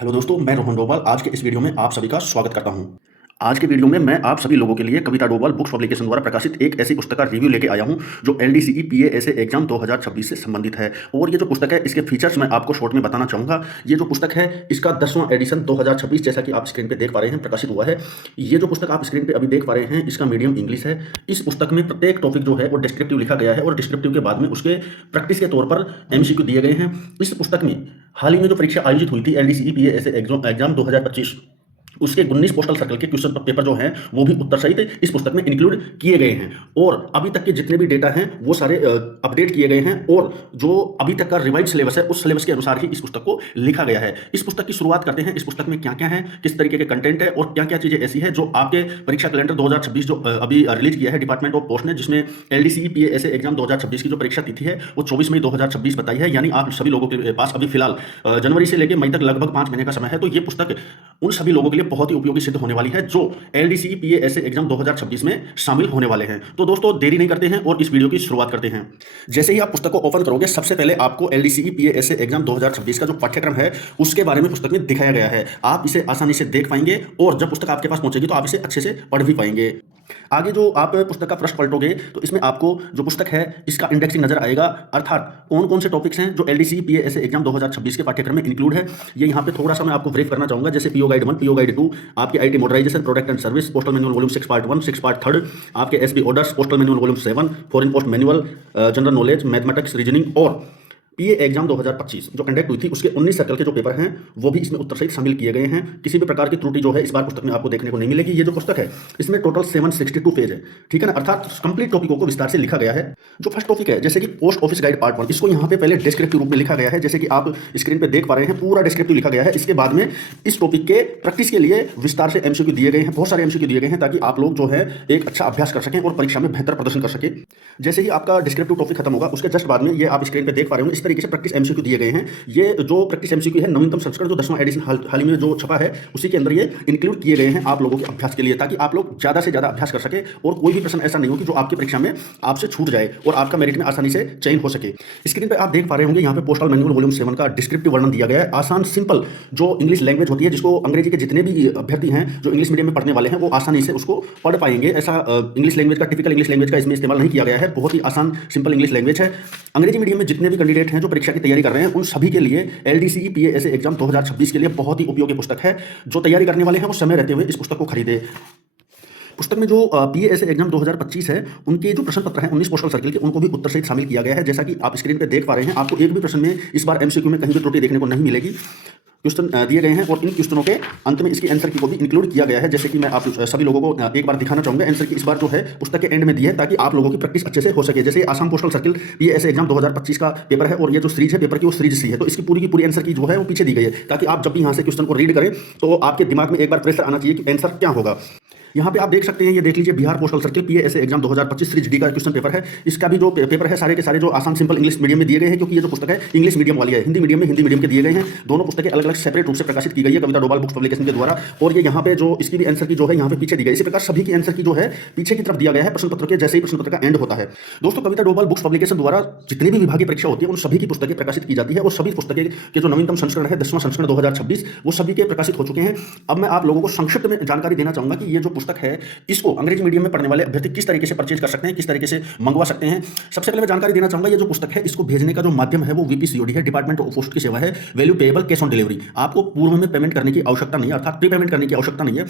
Hello दोस्तों, मैं रोहन डोभाल आज के इस वीडियो में आप सभी का स्वागत करता हूं। आज के वीडियो में मैं आप सभी लोगों के लिए कविता डोभाल बुक्स पब्लिकेशन द्वारा प्रकाशित एक ऐसी पुस्तक का रिव्यू लेके आया हूं जो एलडीसीई पीएएसए एग्जाम 2026 से संबंधित है। और ये जो पुस्तक है इसके फीचर्स मैं आपको शॉर्ट में बताना चाहूंगा। ये जो पुस्तक है इसका 10वां एडिशन 2026 जैसा कि आप स्क्रीन पे देख पा रहे हैं प्रकाशित हुआ है। ये जो पुस्तक आप स्क्रीन पे अभी देख पा रहे हैं इसका मीडियम इंग्लिश है। इस पुस्तक में प्रत्येक टॉपिक जो है वो डिस्क्रिप्टिव लिखा गया है और डिस्क्रिप्टिव के बाद में उसके प्रैक्टिस के तौर पर एमसीक्यू दिए गए हैं। इस पुस्तक में हाल ही में जो परीक्षा आयोजित हुई थी एलडीसीई पीएएसए एग्जाम 2025 उसके 19 पोस्टल सर्कल के क्वेश्चन पेपर जो हैं वो भी उत्तर सहित इस पुस्तक में इंक्लूड किए गए हैं। और अभी तक के जितने भी डेटा हैं वो सारे अपडेट किए गए हैं और जो अभी तक का रिवाइज सिलेबस है उस सिलेबस के अनुसार ही इस पुस्तक को लिखा गया है। इस पुस्तक की शुरुआत करते हैं। इस पुस्तक में क्या क्या है, किस तरीके के कंटेंट है और क्या क्या चीजें ऐसी है जो आपके परीक्षा कैलेंडर 2026 जो अभी रिलीज किया है डिपार्टमेंट ऑफ पोस्ट ने, जिसमें एलडीसीई पीएएसए एग्जाम 2026 की जो परीक्षा तिथि है वो 24 मई 2026 बताई है। यानी आप सभी लोगों के पास अभी फिलहाल जनवरी से लेकर मई तक लगभग 5 महीने का समय है। तो ये पुस्तक उन सभी लोगों के लिए बहुत ही उपयोगी सिद्ध होने वाली है जो एलडीसीई पीएएसए एग्जाम 2026 में शामिल होने वाले हैं। तो दोस्तों देरी नहीं करते हैं और इस वीडियो की शुरुआत करते हैं। जैसे ही आप पुस्तक को ओपन करोगे सबसे पहले आपको एलडीसीई पीएएसए एग्जाम 2026 का जो पाठ्यक्रम है उसके बारे में पुस्तक में दिखाया गया है। आप इसे आसानी से देख पाएंगे और जब पुस्तक आपके पास पहुंचेगी तो आप इसे अच्छे से पढ़ भी पाएंगे। आगे जो आप पुस्तक का पृष्ठ पलटोगे तो इसमें आपको जो पुस्तक है इसका इंडेक्सिंग नजर आएगा, अर्थात कौन कौन से टॉपिक्स हैं जो एलडीसीई पीएएसए एग्जाम 2026 के पाठ्यक्रम में इंक्लूड है। ये यहाँ पे थोड़ा सा मैं आपको ब्रीफ करना चाहूंगा। जैसे पीओ गाइड 1, पीओ गाइड 2, आपके IT modernisation, product and service, postal manual volume 6 part 1, 6 part 3, आपके SB orders, postal manual volume 7, foreign post manual, general knowledge, mathematics, reasoning और पीए एग्जाम 2025 जो कंडक्ट हुई थी उसके 19 सर्कल के जो पेपर हैं वो भी इसमें उत्तर सहित शामिल किए गए हैं। किसी भी प्रकार की त्रुटि जो है इस बार पुस्तक में आपको देखने को नहीं मिलेगी। ये जो पुस्तक है इसमें टोटल 762 पेज है, ठीक है ना, अर्थात कंप्लीट टॉपिकों को विस्तार से लिखा गया है। जो फर्स्ट टॉपिक है जैसे कि पोस्ट ऑफिस गाइड पार्ट 1, इसको यहाँ पे पहले डिस्क्रिप्टिव रूप में लिखा गया है। जैसे कि आप स्क्रीन पे देख पा रहे हैं पूरा डिस्क्रिप्टिव लिखा गया है। इसके बाद में इस टॉपिक के प्रैक्टिस के लिए विस्तार से एमसीक्यू दिए गए हैं, बहुत सारे एमसीक्यू दिए गए हैं ताकि आप लोग जो है एक अच्छा अभ्यास कर सकें और परीक्षा में बेहतर प्रदर्शन कर सके। जैसे ही आपका डिस्क्रिप्टिव टॉपिक खत्म होगा उसके जस्ट बाद में ये आप स्क्रीन पे देख पा रहे हो इस तरीके से प्रैक्टिस एमसीक्यू दिए गए हैं। ये जो प्रैक्टिस एमसीक्यू है नवीनतम संस्करण जो 10वां एडिशन हाल ही में जो छपा है उसी के अंदर ये इंक्लूड किए गए हैं आप लोगों के अभ्यास के लिए, ताकि आप लोग ज्यादा से ज्यादा अभ्यास कर सके और कोई भी प्रश्न ऐसा नहीं हो कि जो आपकी परीक्षा में आपसे छूट जाए और आपका मेरिट में आसानी से चयन हो सके। स्क्रीन पे आप देख पा रहे होंगे यहाँ पे पोस्टल मैनुअल वॉल्यूम 7 का डिस्क्रिप्टिव वर्णन दिया गया है। आसान सिंपल जो इंग्लिश लैंग्वेज होती है जिसको अंग्रेजी के जितने भी अभ्यर्थी हैं जो इंग्लिश मीडियम में पढ़ने वाले हैं वो आसानी से उसको पढ़ पाएंगे। ऐसा इंग्लिश लैंग्वेज का टिपिकल इंग्लिश लैंग्वेज का इसमें इस्तेमाल नहीं किया गया है। बहुत ही आसान सिंपल इंग्लिश लैंग्वेज है। अंग्रेजी मीडियम में जितने भी कैंडिडेट हैं जो परीक्षा की तैयारी कर रहे हैं उन सभी के लिए एलडीसीई पीएएसए एग्जाम 2026 के लिए बहुत ही उपयोगी पुस्तक है। जो तैयारी करने वाले हैं वो समय रहते हुए इस पुस्तक को खरीदे। पुस्तक में जो पीएएसए एग्जाम 2025 है उनके जो प्रश्न पत्र हैं 19 पोस्टल सर्किल के उनको भी उत्तर सहित शामिल किया गया है। जैसा कि आप स्क्रीन पे देख पा रहे हैं आपको एक भी प्रश्न में इस बार एमसीक्यू में कहीं भी त्रुटि देखने को नहीं मिलेगी। क्वेश्चन दिए गए हैं और इन क्वेश्चनों के अंत में इसकी आंसर की को भी इंक्लूड किया गया है। जैसे कि मैं आप सभी लोगों को एक बार दिखाना चाहूंगा आंसर की इस बार जो है पुस्तक के एंड में दी है ताकि आप लोगों की प्रैक्टिस अच्छे से हो सके। जैसे Assam postal circle PASA exam 2025 का पेपर है और ये जो सीरीज है पेपर की वो सीरीज सी है, तो इसकी पूरी की पूरी आंसर की जो है वो पीछे दी गई है ताकि आप जब भी यहाँ से क्वेश्चन को रीड करें तो आपके दिमाग में एक बार प्रेशर आना चाहिए कि आंसर क्या होगा। यहाँ पे आप देख सकते हैं, ये देख लीजिए Bihar postal circle PASA exam 2025 series D का क्वेश्चन पेपर है। इसका भी जो पेपर है सारे के सारे जो आसान सिंपल इंग्लिश मीडियम में दिए गए हैं क्योंकि ये जो पुस्तक है इंग्लिश मीडियम वाली है। हिंदी मीडियम में हिंदी मीडियम के दिए गए हैं। दोनों पुस्तकें अलग अलग सेपरेट रूप से प्रकाशित की गई है कविता डोभाल बुक्स पब्लिकेशन के द्वारा। और ये यहाँ पे जो इसकी भी आंसर की जो है यहाँ पे पीछे दी गई। इसी प्रकार सभी की आंसर की जो है पीछे की तरफ दिया गया है प्रश्न पत्र के जैसे ही प्रश्न पत्र का एंड होता है। दोस्तों कविता डोभाल बुक्स पब्लिकेशन द्वारा जितनी भी विभागीय परीक्षा होती है उन सभी की पुस्तकें प्रकाशित की जाती है और सभी पुस्तकें के जो नवीनतम संस्करण है 10वां संस्करण 2026 वो सभी के प्रकाशित हो चुके हैं। अब मैं आप लोगों को संक्षिप्त में जानकारी देना चाहूंगा कि ये जो पुस्तक है इसको अंग्रेजी मीडियम में पढ़ने वाले अभ्यर्थी किस तरीके से परचेज कर सकते हैं, किस तरीके से मंगवा सकते हैं। सबसे पहले मैं जानकारी देना चाहूंगा ये जो पुस्तक है इसको भेजने का जो माध्यम है वो वीपीसीओडी है, डिपार्टमेंट ऑफ पोस्ट की सेवा है। Value payable cash on delivery, आपको पूर्व में पेमेंट करने की आवश्यकता नहीं है, अर्थात प्री पेमेंट करने की आवश्यकता नहीं है।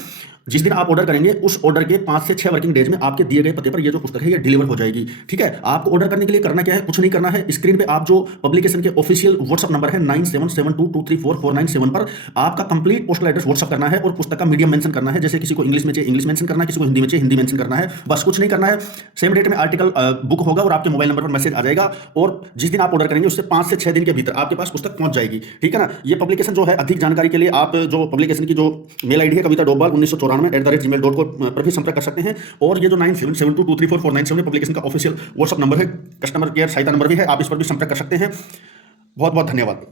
जिस दिन आप ऑर्डर करेंगे उस ऑर्डर के 5 से 6 वर्किंग डेज में आपके दिए गए पते पर ये जो पुस्तक है ये डिलीवर हो जाएगी। ठीक है, आपको ऑर्डर करने के लिए करना क्या है, कुछ नहीं करना है। स्क्रीन पे आप जो पब्लिकेशन के ऑफिशियल व्हाट्सएप नंबर है 9772234497 पर आपका कंप्लीट पोस्टल एड्रेस व्हाट्सएप करना है और पुस्तक का मीडियम मेंशन करना है। जैसे किसी को इंग्लिश में चाहिए इंग्लिश मेंशन करना है, किसी को हिंदी में चाहिए हिंदी मेंशन करना है, बस कुछ नहीं करना है। सेम डेट में आर्टिकल बुक होगा और आपके मोबाइल नंबर पर मैसेज आ जाएगा और जिस दिन आप ऑर्डर करेंगे उससे 5 से 6 दिन के भीतर आपके पास पुस्तक पहुंच जाएगी। ठीक है ना। ये पब्लिकेशन जो है अधिक जानकारी के लिए आप जो पब्लिकेशन की जो मेल आईडी है कविता डोभाल 1994@gmail.com पर भी संपर्क कर सकते हैं। और ये जो 9772234497 पब्लिकेशन का ऑफिशियल व्हाट्सएप नंबर है, कस्टमर केयर सहायता नंबर भी है, आप इस पर भी संपर्क कर सकते हैं। बहुत बहुत धन्यवाद।